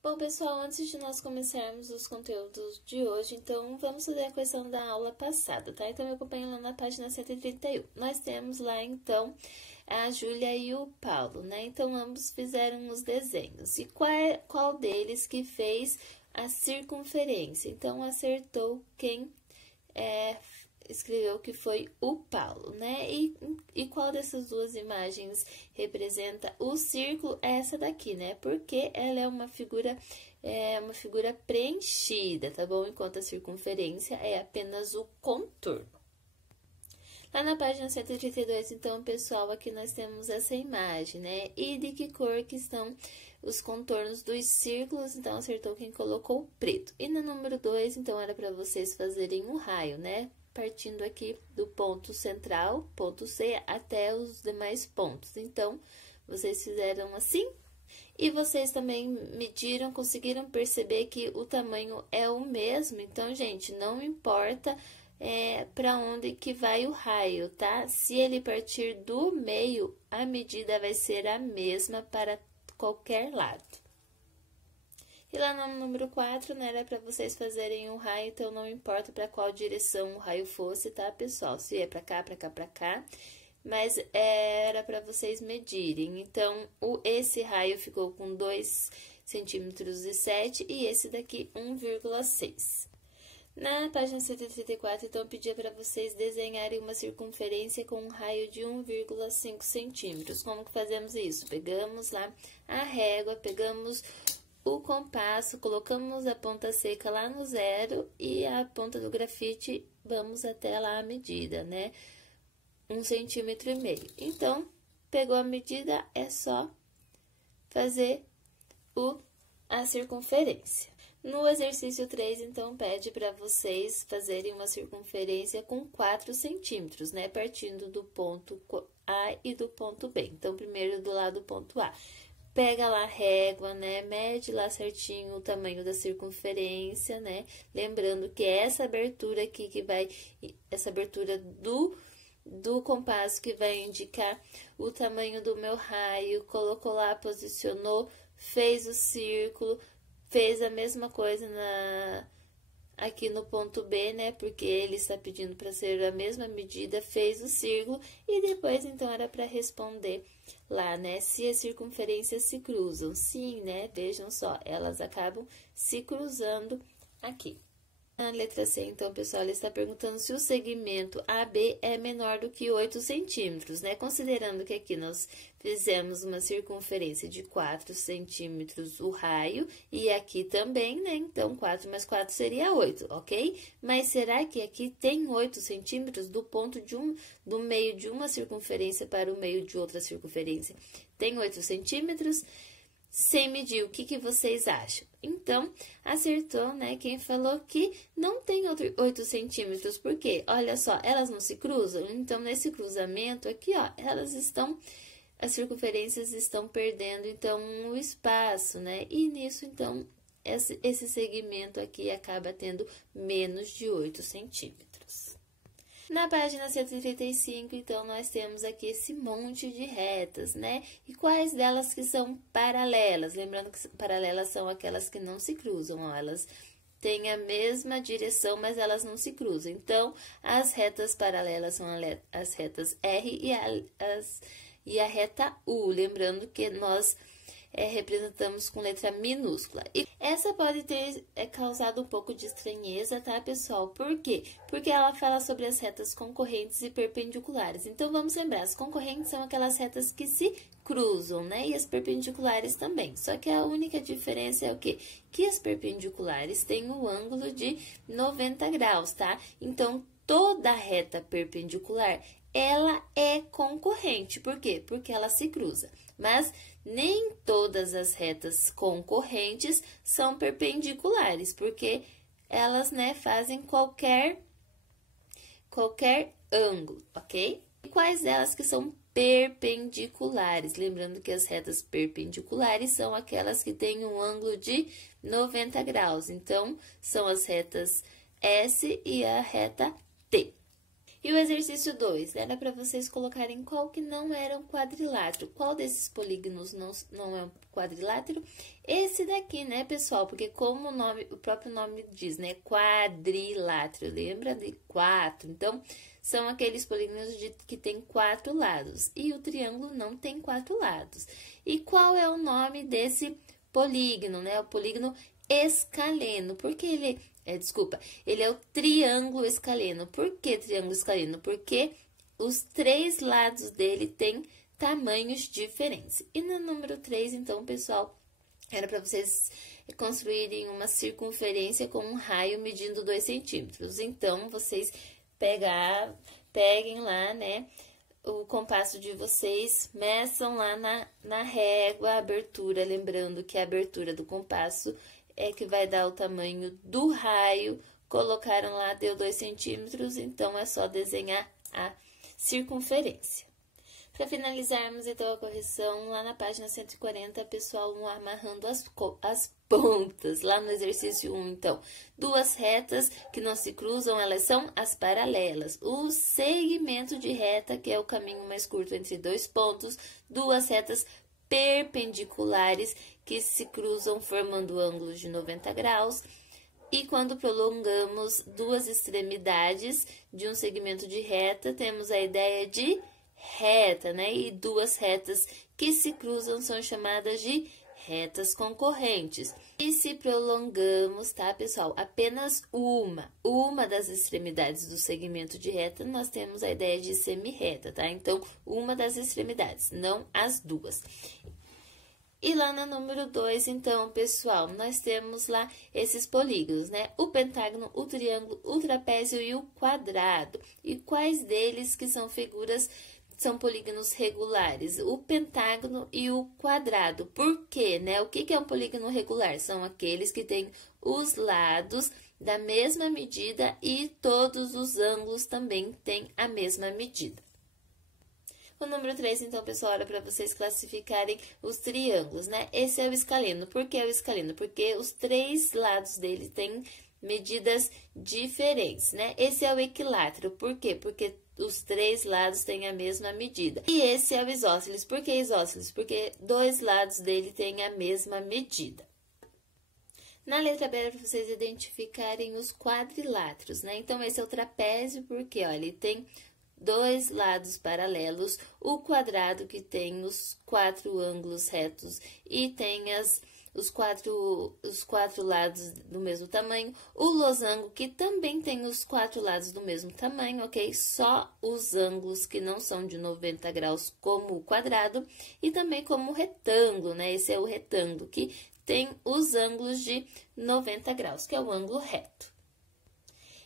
Bom, pessoal, antes de nós começarmos os conteúdos de hoje, então vamos fazer a questão da aula passada, tá? Então, me acompanhem lá na página 131. Nós temos lá, então, a Júlia e o Paulo, né? Então, ambos fizeram os desenhos. E qual deles que fez a circunferência? Então, acertou quem escreveu que foi o Paulo, né? E qual dessas duas imagens representa o círculo? Essa daqui, né? Porque ela é uma figura preenchida, tá bom? Enquanto a circunferência é apenas o contorno. Lá na página 132, então, pessoal, aqui nós temos essa imagem, né? E de que cor que estão os contornos dos círculos? Então, acertou quem colocou preto. E no número 2, então, era para vocês fazerem um raio, né? Partindo aqui do ponto central, ponto C, até os demais pontos. Então, vocês fizeram assim. E vocês também mediram, conseguiram perceber que o tamanho é o mesmo. Então, gente, não importa para onde que vai o raio, tá? Se ele partir do meio, a medida vai ser a mesma para qualquer lado. E lá no número 4, né, era para vocês fazerem um raio, então não importa para qual direção o raio fosse, tá, pessoal? Se é para cá, para cá, para cá, mas era para vocês medirem. Então, esse raio ficou com 2,7 centímetros e esse daqui 1,6. Na página 134, então, eu pedia para vocês desenharem uma circunferência com um raio de 1,5 centímetros. Como que fazemos isso? Pegamos lá a régua, pegamos o compasso, colocamos a ponta seca lá no 0 e a ponta do grafite, vamos até lá a medida, né? 1,5 centímetro. Então, pegou a medida, é só fazer a circunferência. No exercício 3, então, pede para vocês fazerem uma circunferência com 4 centímetros, né? Partindo do ponto A e do ponto B. Então, primeiro do lado do ponto A. Pega lá a régua, né? Mede lá certinho o tamanho da circunferência, né? Lembrando que é essa abertura aqui que vai... Essa abertura do compasso que vai indicar o tamanho do meu raio. Colocou lá, posicionou, fez o círculo, fez a mesma coisa aqui no ponto B, né? Porque ele está pedindo para ser a mesma medida, fez o círculo e depois, então, era para responder lá, né? Se as circunferências se cruzam. Sim, né? Vejam só, elas acabam se cruzando aqui. Na letra C, então, pessoal, ele está perguntando se o segmento AB é menor do que 8 centímetros, né? Considerando que aqui nós fizemos uma circunferência de 4 centímetros o raio, e aqui também, né? Então, 4 mais 4 seria 8, ok? Mas será que aqui tem 8 centímetros do ponto do meio de uma circunferência para o meio de outra circunferência? Tem 8 centímetros? Sem medir, o que vocês acham? Então, acertou, né? Quem falou que não tem 8 centímetros, porque, olha só, elas não se cruzam. Então, nesse cruzamento aqui, ó, as circunferências estão perdendo, então, o espaço, né? E nisso, então, esse segmento aqui acaba tendo menos de 8 centímetros. Na página 135, então, nós temos aqui esse monte de retas, né? E quais delas que são paralelas? Lembrando que paralelas são aquelas que não se cruzam, ó, elas têm a mesma direção, mas elas não se cruzam. Então, as retas paralelas são as retas R e a reta U. Lembrando que nós representamos com letra minúscula. E essa pode ter causado um pouco de estranheza, tá, pessoal? Por quê? Porque ela fala sobre as retas concorrentes e perpendiculares. Então, vamos lembrar, as concorrentes são aquelas retas que se cruzam, né? E as perpendiculares também. Só que a única diferença é o quê? Que as perpendiculares têm o ângulo de 90 graus, tá? Então, toda reta perpendicular, ela é concorrente. Por quê? Porque ela se cruza. Mas nem todas as retas concorrentes são perpendiculares, porque elas, né, fazem qualquer ângulo, ok? E quais delas que são perpendiculares? Lembrando que as retas perpendiculares são aquelas que têm um ângulo de 90 graus. Então, são as retas S e a reta T. E o exercício 2 era para vocês colocarem qual que não era um quadrilátero. Qual desses polígonos não é um quadrilátero? Esse daqui, né, pessoal? Porque como o próprio nome diz, né, quadrilátero, lembra de 4? Então, são aqueles polígonos que tem 4 lados. E o triângulo não tem 4 lados. E qual é o nome desse polígono, né? O polígono escaleno. Porque ele é o triângulo escaleno. Por que triângulo escaleno? Porque os 3 lados dele têm tamanhos diferentes. E no número 3, então, pessoal, era para vocês construírem uma circunferência com um raio medindo 2 centímetros. Então, vocês peguem lá, né, o compasso de vocês, meçam lá na régua a abertura, lembrando que a abertura do compasso é que vai dar o tamanho do raio. Colocaram lá, deu 2 centímetros, então é só desenhar a circunferência. Para finalizarmos, então, a correção, lá na página 140, pessoal, vão amarrando as pontas, lá no exercício 1, então. 2 retas que não se cruzam, elas são as paralelas. O segmento de reta, que é o caminho mais curto entre 2 pontos. 2 retas perpendiculares que se cruzam formando ângulos de 90 graus. E quando prolongamos 2 extremidades de um segmento de reta, temos a ideia de reta, né? E 2 retas que se cruzam são chamadas de retas concorrentes. E se prolongamos, tá, pessoal? Apenas uma das extremidades do segmento de reta, nós temos a ideia de semi-reta, tá? Então, uma das extremidades, não as 2. E lá no número 2, então, pessoal, nós temos lá esses polígonos, né? O pentágono, o triângulo, o trapézio e o quadrado. E quais deles que são são polígonos regulares? O pentágono e o quadrado. Por quê, né? O que é um polígono regular? São aqueles que têm os lados da mesma medida e todos os ângulos também têm a mesma medida. O número 3, então, pessoal, era para vocês classificarem os triângulos, né? Esse é o escaleno. Por que é o escaleno? Porque os 3 lados dele têm medidas diferentes, né? Esse é o equilátero. Por quê? Porque os 3 lados têm a mesma medida. E esse é o isósceles. Por que isósceles? Porque 2 lados dele têm a mesma medida. Na letra B, era para vocês identificarem os quadriláteros, né? Então, esse é o trapézio, porque, olha, ele tem 2 lados paralelos, o quadrado que tem os 4 ângulos retos e tem os quatro lados do mesmo tamanho, o losango que também tem os 4 lados do mesmo tamanho, ok? Só os ângulos que não são de 90 graus como o quadrado e também como o retângulo, né? Esse é o retângulo que tem os ângulos de 90 graus, que é o ângulo reto.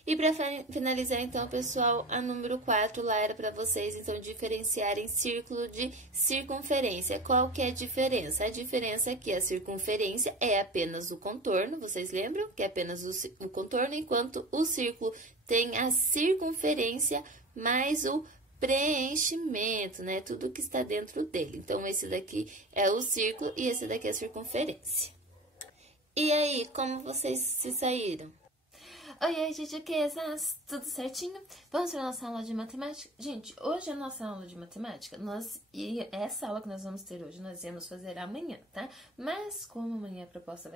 E para finalizar, então, pessoal, a número 4 lá era para vocês, então, diferenciarem círculo de circunferência. Qual que é a diferença? A diferença é que a circunferência é apenas o contorno, vocês lembram? Que é apenas o contorno, enquanto o círculo tem a circunferência mais o preenchimento, né? Tudo que está dentro dele. Então, esse daqui é o círculo e esse daqui é a circunferência. E aí, como vocês se saíram? Oi, Jijiquezas, tudo certinho? Vamos para a nossa aula de matemática? Gente, hoje a nossa aula de matemática, essa aula que nós vamos ter hoje, nós íamos fazer amanhã, tá? Mas como amanhã a proposta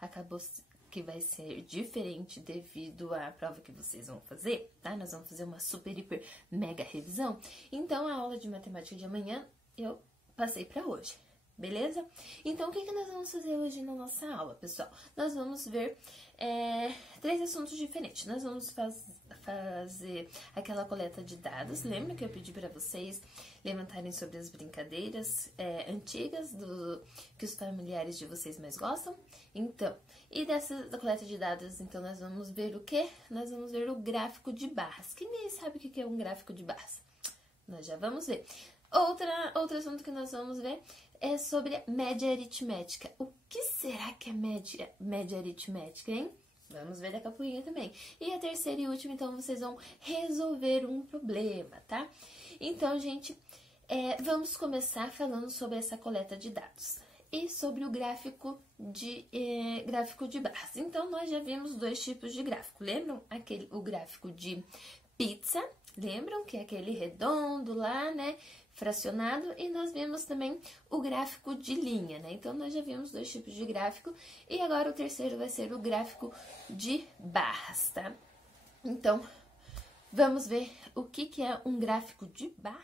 acabou que vai ser diferente devido à prova que vocês vão fazer, tá? Nós vamos fazer uma super, hiper, mega revisão. Então, a aula de matemática de amanhã eu passei para hoje. Beleza? Então, o que nós vamos fazer hoje na nossa aula, pessoal? Nós vamos ver 3 assuntos diferentes. Nós vamos fazer aquela coleta de dados. Lembra que eu pedi para vocês levantarem sobre as brincadeiras antigas que os familiares de vocês mais gostam? Então, e da coleta de dados, então, nós vamos ver o quê? Nós vamos ver o gráfico de barras. Quem nem sabe o que é um gráfico de barras? Nós já vamos ver. Outro assunto que nós vamos ver é sobre a média aritmética. O que será que é média aritmética, hein? Vamos ver daqui a pouquinho também. E a terceira e última, então, vocês vão resolver um problema, tá? Então, gente, vamos começar falando sobre essa coleta de dados e sobre o gráfico de barras. Então, nós já vimos 2 tipos de gráfico. Lembram o gráfico de pizza Lembram que é aquele redondo lá, né? Fracionado, e nós vimos também o gráfico de linha, né? Então, nós já vimos 2 tipos de gráfico, e agora o terceiro vai ser o gráfico de barras, tá? Então, vamos ver o que é um gráfico de barras?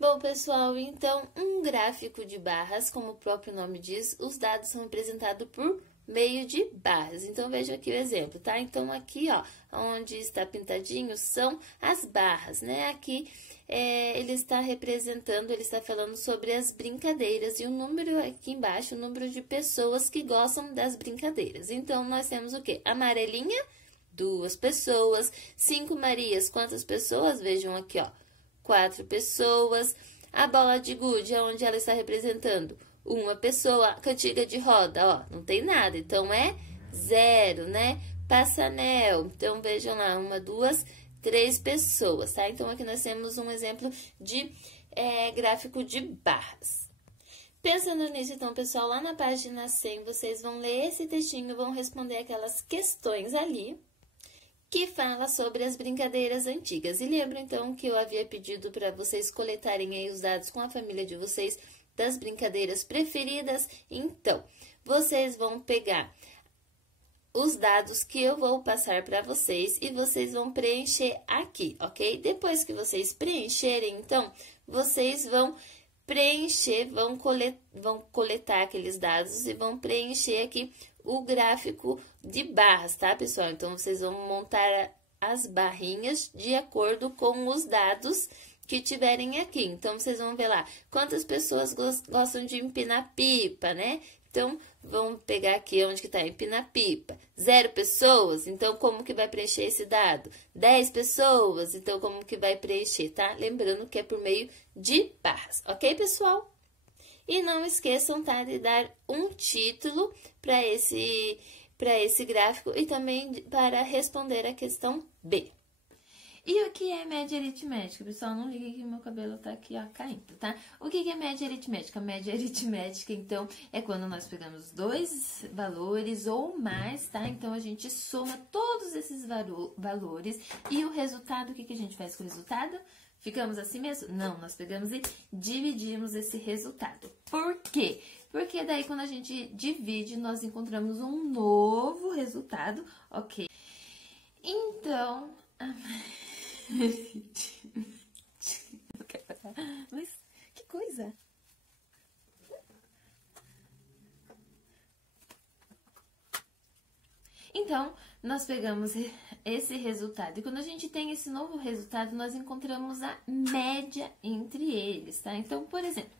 Bom, pessoal, então, um gráfico de barras, como o próprio nome diz, os dados são representados por meio de barras. Então, veja aqui o exemplo, tá? Então, aqui, ó, onde está pintadinho, são as barras, né? Aqui, ele está representando, ele está falando sobre as brincadeiras. E o número aqui embaixo, o número de pessoas que gostam das brincadeiras. Então, nós temos o quê? Amarelinha, 2 pessoas. 5 Marias, quantas pessoas? Vejam aqui, ó, 4 pessoas. A bola de gude, onde ela está representando? 1 pessoa. Cantiga de roda, ó, não tem nada, então é 0, né? Passanel, então vejam lá, 1, 2, 3 pessoas, tá? Então, aqui nós temos um exemplo de gráfico de barras. Pensando nisso, então, pessoal, lá na página 100, vocês vão ler esse textinho e vão responder aquelas questões ali que fala sobre as brincadeiras antigas. E lembra, então, que eu havia pedido para vocês coletarem aí os dados com a família de vocês das brincadeiras preferidas? Então, vocês vão pegar os dados que eu vou passar para vocês e vocês vão preencher aqui, ok? Depois que vocês preencherem, então, vocês vão preencher, vão coletar aqueles dados e vão preencher aqui o gráfico de barras, tá, pessoal? Então, vocês vão montar as barrinhas de acordo com os dados que tiverem aqui. Então, vocês vão ver lá quantas pessoas gostam de empinar pipa, né? Então, vamos pegar aqui onde que tá empinar pipa. 0 pessoas, então como que vai preencher esse dado? 10 pessoas, então como que vai preencher, tá? Lembrando que é por meio de barras, ok, pessoal? E não esqueçam, tá, de dar um título para esse gráfico e também para responder a questão B. E o que é média aritmética? Pessoal, não liga que meu cabelo tá aqui, ó, caindo, tá? O que é média aritmética? Média aritmética, então, é quando nós pegamos 2 valores ou mais, tá? Então, a gente soma todos esses valores e o resultado, o que a gente faz com o resultado? Ficamos assim mesmo? Não, nós pegamos e dividimos esse resultado. Por quê? Porque daí, quando a gente divide, nós encontramos um novo resultado, ok? Então, mas que coisa! Então, nós pegamos esse resultado. E quando a gente tem esse novo resultado, nós encontramos a média entre eles, tá? Então, por exemplo,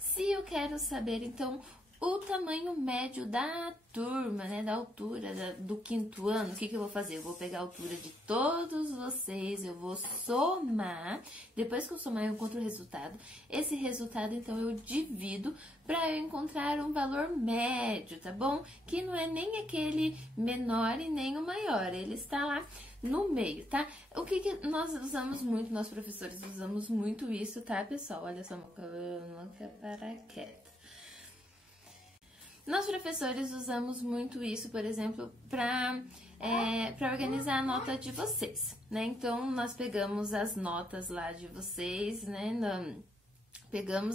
se eu quero saber, então, o tamanho médio da turma, né, da altura do 5º ano, o que eu vou fazer? Eu vou pegar a altura de todos vocês, eu vou somar, depois que eu somar eu encontro o resultado. Esse resultado, então, eu divido para eu encontrar um valor médio, tá bom? Que não é nem aquele menor e nem o maior, ele está lá no meio, tá? O que nós usamos muito, nós professores usamos muito isso, tá, pessoal? Olha só, nunca para quieto. Nós, professores, usamos muito isso, por exemplo, para organizar a nota de vocês, né? Então, nós pegamos as notas lá de vocês, né?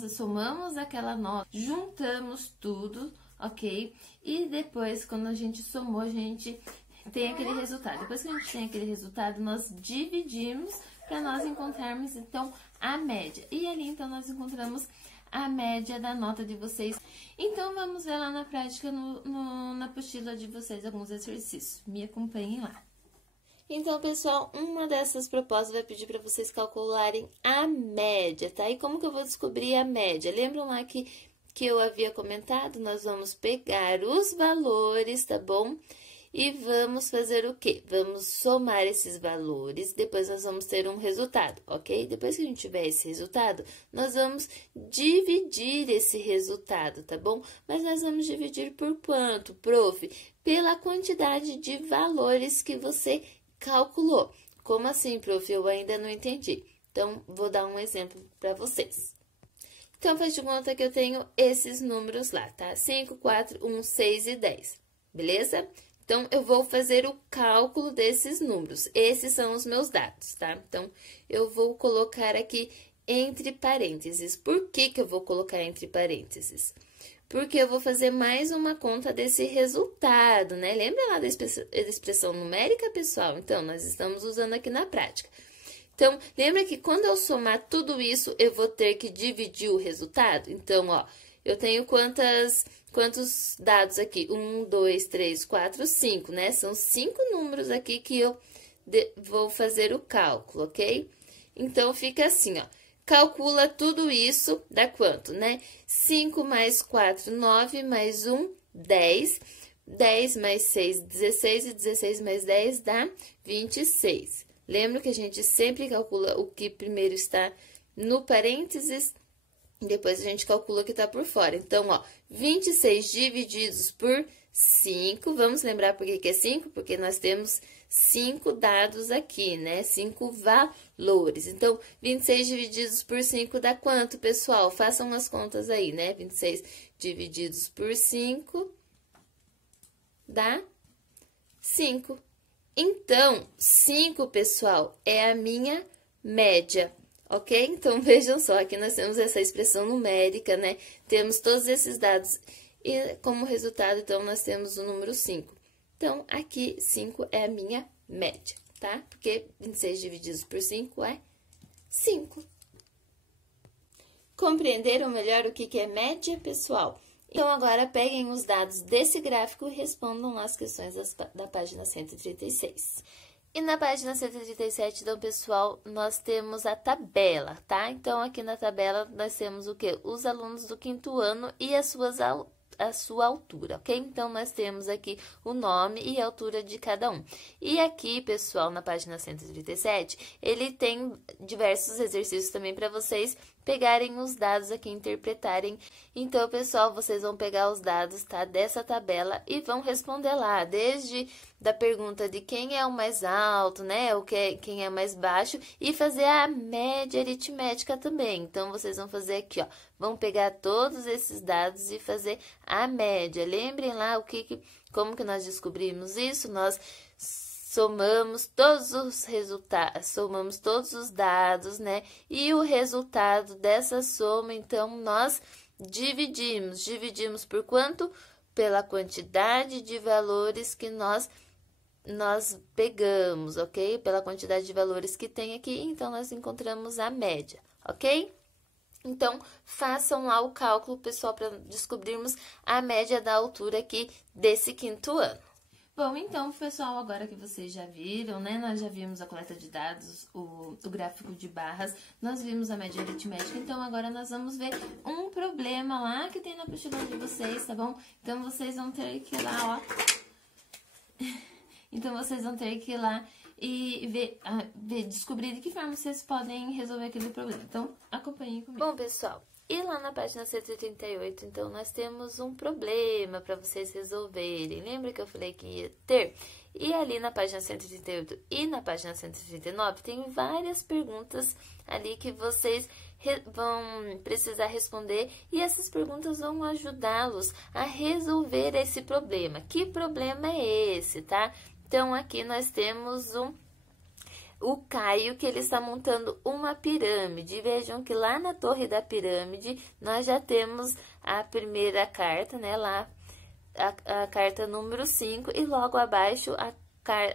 Somamos aquela nota, juntamos tudo, ok? E depois, quando a gente somou, a gente tem aquele resultado. Depois que a gente tem aquele resultado, nós dividimos para nós encontrarmos, então, a média. E ali, então, nós encontramos a média da nota de vocês. Então, vamos ver lá na prática, na apostila de vocês, alguns exercícios. Me acompanhem lá. Então, pessoal, uma dessas propostas vai pedir para vocês calcularem a média, tá? E como que eu vou descobrir a média? Lembram lá que eu havia comentado? Nós vamos pegar os valores, tá bom? E vamos fazer o quê? Vamos somar esses valores, depois nós vamos ter um resultado, ok? Depois que a gente tiver esse resultado, nós vamos dividir esse resultado, tá bom? Mas nós vamos dividir por quanto, prof? Pela quantidade de valores que você calculou. Como assim, prof? Eu ainda não entendi. Então, vou dar um exemplo para vocês. Então, faz de conta que eu tenho esses números lá, tá? 5, 4, 1, 6 e 10, beleza? Então, eu vou fazer o cálculo desses números. Esses são os meus dados, tá? Então, eu vou colocar aqui entre parênteses. Por que que eu vou colocar entre parênteses? Porque eu vou fazer mais uma conta desse resultado, né? Lembra lá da expressão numérica, pessoal? Então, nós estamos usando aqui na prática. Então, lembra que quando eu somar tudo isso, eu vou ter que dividir o resultado? Então, ó, eu tenho quantos dados aqui? 1, 2, 3, 4, 5, né? São 5 números aqui que eu vou fazer o cálculo, ok? Então, fica assim, ó. Calcula tudo isso, dá quanto, né? 5 mais 4, 9, mais 1, 10. 10 mais 6, 16, e 16 mais 10 dá 26. Lembra que a gente sempre calcula o que primeiro está no parênteses, depois a gente calcula o que está por fora. Então, ó, 26 divididos por 5, vamos lembrar por que é 5? Porque nós temos 5 dados aqui, né? 5 valores. Então, 26 divididos por 5 dá quanto, pessoal? Façam as contas aí, né? 26 divididos por 5 dá 5. Então, 5, pessoal, é a minha média, ok? Então, vejam só, aqui nós temos essa expressão numérica, né? Temos todos esses dados e, como resultado, então, nós temos o número 5. Então, aqui, 5 é a minha média, tá? Porque 26 divididos por 5 é 5. Compreenderam melhor o que é média, pessoal? Então, agora, peguem os dados desse gráfico e respondam as questões da página 136. E na página 137, então, pessoal, nós temos a tabela, tá? Então, aqui na tabela, nós temos o quê? Os alunos do 5º ano e a sua altura, ok? Então, nós temos aqui o nome e a altura de cada um. E aqui, pessoal, na página 137, ele tem diversos exercícios também para vocês pegarem os dados aqui, interpretarem. Então, pessoal, vocês vão pegar os dados, tá, dessa tabela e vão responder lá, desde da pergunta de quem é o mais alto, né, ou quem é mais baixo, e fazer a média aritmética também. Então, vocês vão fazer aqui, ó, vão pegar todos esses dados e fazer a média. Lembrem lá como que nós descobrimos isso? Nós somamos todos os resultados, somamos todos os dados, né? E o resultado dessa soma, então, nós dividimos por quanto? Pela quantidade de valores que nós pegamos, ok? Pela quantidade de valores que tem aqui, então, nós encontramos a média, ok? Então, façam lá o cálculo, pessoal, para descobrirmos a média da altura aqui desse 5º ano. Bom, então, pessoal, agora que vocês já viram, né? Nós já vimos a coleta de dados, o gráfico de barras, nós vimos a média aritmética, então agora nós vamos ver um problema lá que tem na apostila de vocês, tá bom? Então, vocês vão ter que ir lá, ó. Então, vocês vão ter que ir lá e descobrir de que forma vocês podem resolver aquele problema. Então, acompanhem comigo. Bom, pessoal, e lá na página 138, então, nós temos um problema para vocês resolverem. Lembra que eu falei que ia ter? E ali na página 138 e na página 139, tem várias perguntas ali que vocês vão precisar responder. E essas perguntas vão ajudá-los a resolver esse problema. Que problema é esse, tá? Então, aqui nós temos o Caio, que ele está montando uma pirâmide. Vejam que lá na torre da pirâmide, nós já temos a primeira carta, né? Lá, a carta número 5 e logo abaixo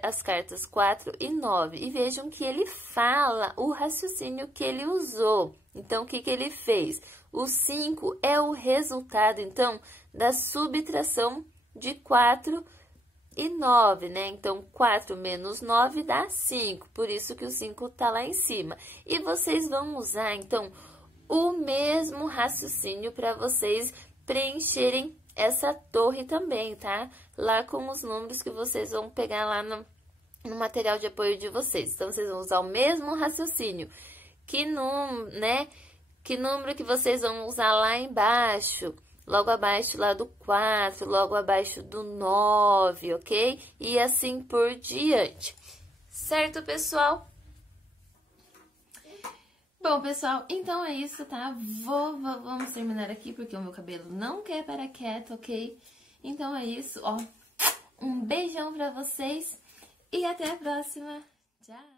as cartas 4 e 9. E vejam que ele fala o raciocínio que ele usou. Então, o que ele fez? O 5 é o resultado, então, da subtração de 4 e 9, né? Então, 4 menos 9 dá 5, por isso que o 5 tá lá em cima. E vocês vão usar, então, o mesmo raciocínio para vocês preencherem essa torre também, tá? Lá com os números que vocês vão pegar lá no material de apoio de vocês. Então, vocês vão usar o mesmo raciocínio. Que número que vocês vão usar lá embaixo? Logo abaixo lá do 4, logo abaixo do 9, ok? E assim por diante. Certo, pessoal? Bom, pessoal, então é isso, tá? Vamos terminar aqui, porque o meu cabelo não quer parar quieto, ok? Então é isso, ó. Um beijão pra vocês e até a próxima. Tchau!